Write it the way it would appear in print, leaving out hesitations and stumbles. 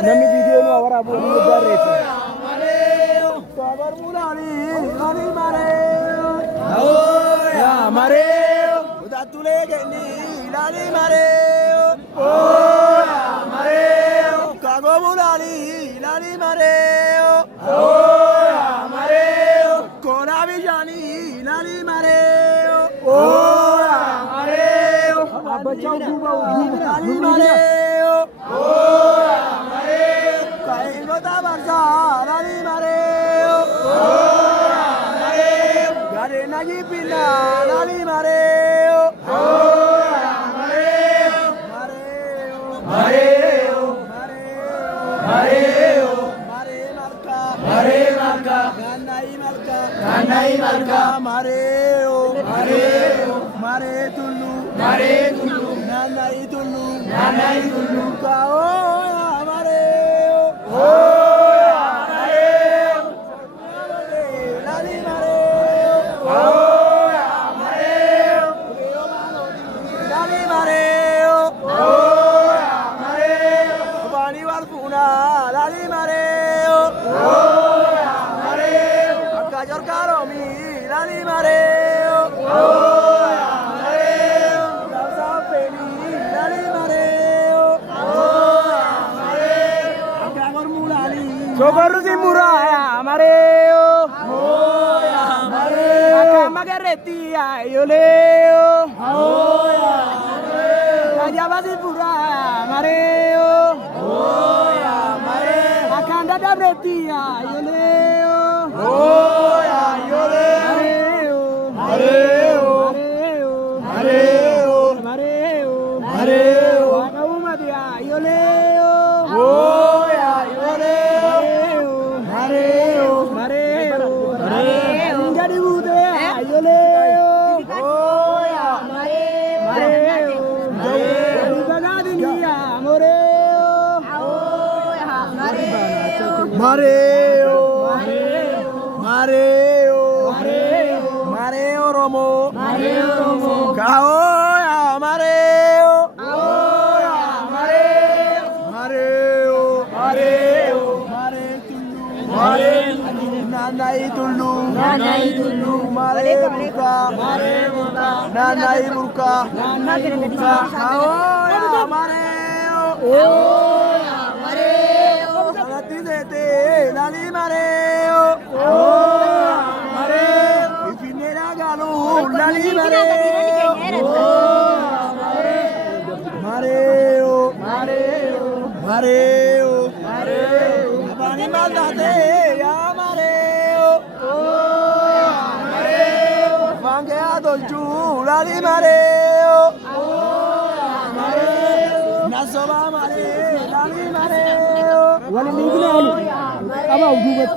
Namni video nu awara bo ni barreeffama. Socorro sin muralla, mareo. Acá magaretia, yo leo. Allá va sin muralla, mareo. Acá anda de bretia, yo leo. Yo leo. Mareo. Acá una dia, yo leo. Mareo Romo, Kaoya Mareo, Nanai Tulu, Nanai Murka, Kaoya Mareo, Salatizete, Nani Mareo, Ifinera Galu, Nani Mareo, Mareo, Bani Mazate, Ya Mareo, Mangea Dolchu, Nani Mareo, Nasoba Mareo, Nani Mareo. Wali ni gina alu. Aba udubat.